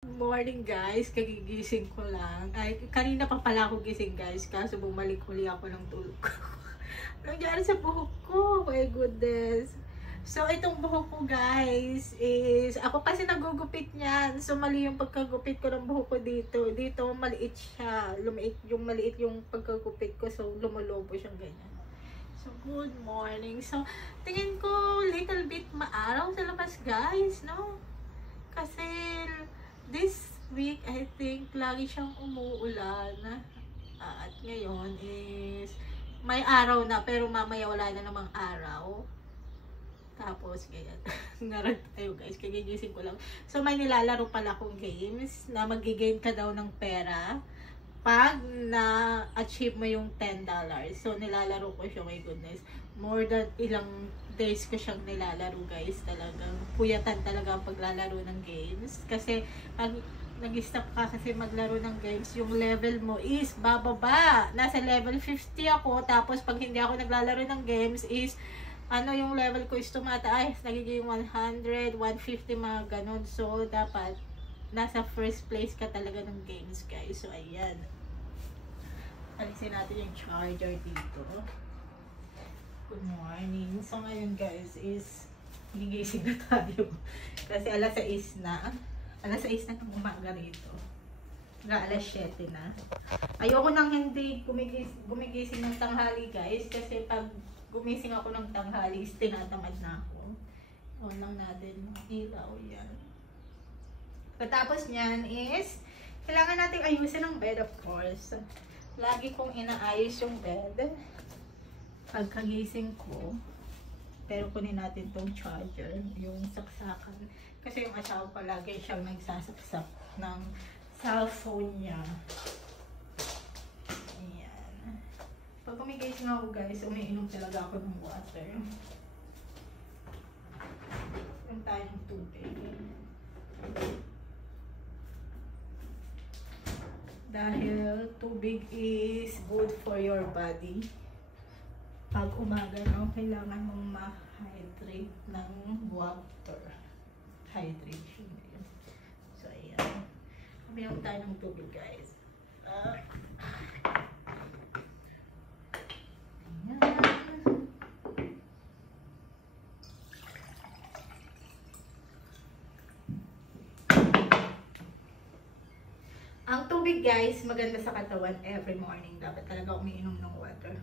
Morning guys, kagigising ko lang. Ay, kanina pa pala ako gising guys, kaso bumalik uli ako ng tulog ko. Anong nangyari sa buhok ko? My goodness. So, itong buhok ko guys is, ako kasi nagugupit niyan. So, mali yung pagkagupit ko ng buhok ko dito. Dito, maliit siya. Maliit yung pagkagupit ko. So, lumalobo siyang ganyan. So, good morning. So, tingin ko little bit maaraw sa labas guys, no? Kasi, this week, I think, lagi siyang umuulan. At ngayon is, may araw na, pero mamaya wala na namang araw. Tapos, ganyan. Narag tayo guys, kagigising ko lang. So, may nilalaro pala akong games na mag-gain ka daw ng pera pag na-achieve mo yung $10. So, nilalaro ko siya, my goodness. More than ilang days ko siyang nilalaro guys. Talagang puyatan talaga ang paglalaro ng games. Kasi, pag nag-stop ka kasi maglaro ng games, yung level mo is bababa. Nasa level 50 ako. Tapos, pag hindi ako naglalaro ng games is yung level ko is tumataas, nagiging 100, 150, mga ganun. So, dapat nasa first place ka talaga ng games, guys. So, ayan. Alisin natin yung charger dito. Good morning. So, ngayon, guys, is gigising na tayo. Kasi alas 6 na. Alas 6 na ng umaga rito. Alas 7 na. Ayoko nang hindi gumigising ng tanghali, guys. Kasi pag gumising ako ng tanghali, tinatamad na ako. On lang natin mga ilaw, yan. Pagkatapos niyan is, kailangan natin ayusin ang bed, of course. Lagi kong inaayos yung bed. Pagkagising ko, pero kunin natin tong charger, yung saksakan. Kasi yung asawa ko lagi siyang nagsasaksak ng cellphone niya. Pag kumigising ako guys, umiinom talaga ako ng water. Yung tayong tubig. Dahil tubig is good for your body. Pag umaga, no, kailangan mong ma-hydrate ng water. Hydration. So, ayan. Umiinom tayo ng tubig guys. Ang tubig guys, maganda sa katawan every morning. Dapat talaga umiinom ng water.